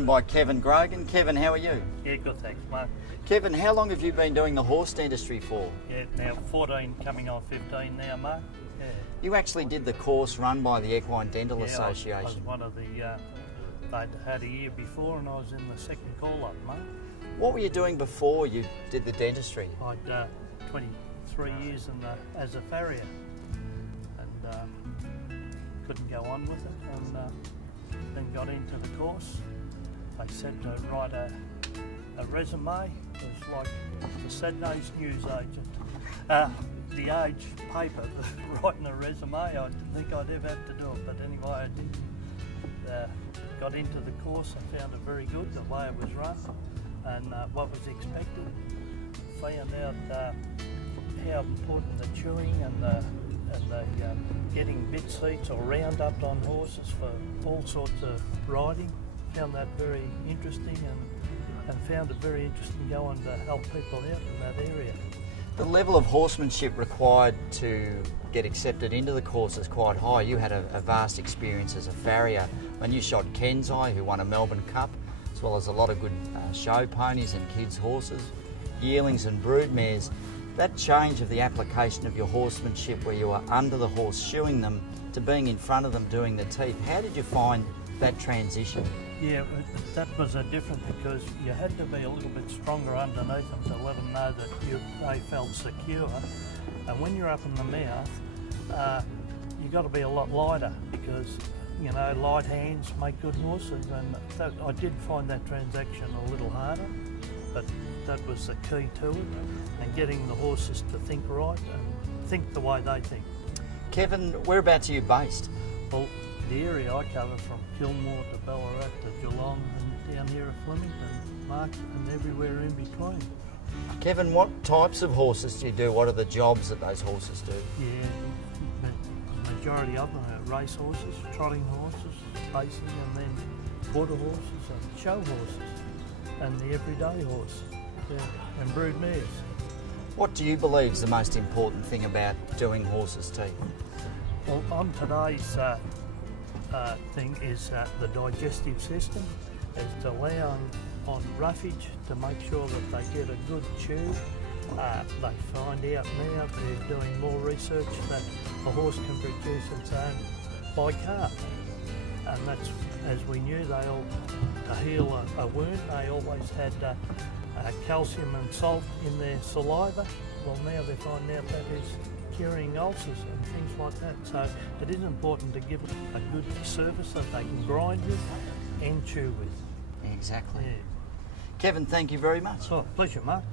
joined by Kevin Grogan. Kevin, how are you? Yeah, good, thanks, Mark. Kevin, how long have you been doing the horse dentistry for? Yeah, now 14 coming on 15 now, Mark. Yeah. You actually did the course run by the Equine Dental Association. I was one of the, I'd had a year before and I was in the second call-up, Mark. What were you doing before you did the dentistry? I'd 23 years as a farrier and couldn't go on with it, and then got into the course. They said to write a resume. It was like the Sydney's news agent. The Age paper, writing a resume. I didn't think I'd ever have to do it, but anyway, I did. Got into the course and found it very good, the way it was run and what was expected. Found out how important the chewing and the getting bit seats or roundup on horses for all sorts of riding. Found that very interesting and found it very interesting going to help people out in that eye. The level of horsemanship required to get accepted into the course is quite high. You had a vast experience as a farrier when you shot Kensai, who won a Melbourne Cup, as well as a lot of good show ponies and kids' horses, yearlings and broodmares. That change of the application of your horsemanship, where you were under the horse shoeing them, to being in front of them doing the teeth, how did you find that transition? Yeah, that was a different, because you had to be a little bit stronger underneath them to let them know that they felt secure. And when you're up in the mouth, you've got to be a lot lighter, because, you know, light hands make good horses, and I did find that transaction a little harder, but that was the key to it, and getting the horses to think right and think the way they think. Kevin, whereabouts are you based? Well, the area I cover from Kilmore to Ballarat to Geelong and down here at Flemington, Mark, and everywhere in between. Kevin, what types of horses do you do? What are the jobs that those horses do? Yeah, the majority of them are race horses, trotting horses, racing, and then quarter horses and show horses, and the everyday horse, and brood mares. What do you believe is the most important thing about doing horses' teeth? Well, on today's thing is the digestive system, is to allow on roughage to make sure that they get a good chew. They find out now, they're doing more research, that a horse can produce its own bicarb, and that's, as we knew, they all, to heal a wound, they always had calcium and salt in their saliva. Well, now they find out that is curing ulcers and things like that. So it is important to give it a good surface that they can grind with and chew with. Exactly. Yeah. Kevin, thank you very much. Oh, pleasure, Mark.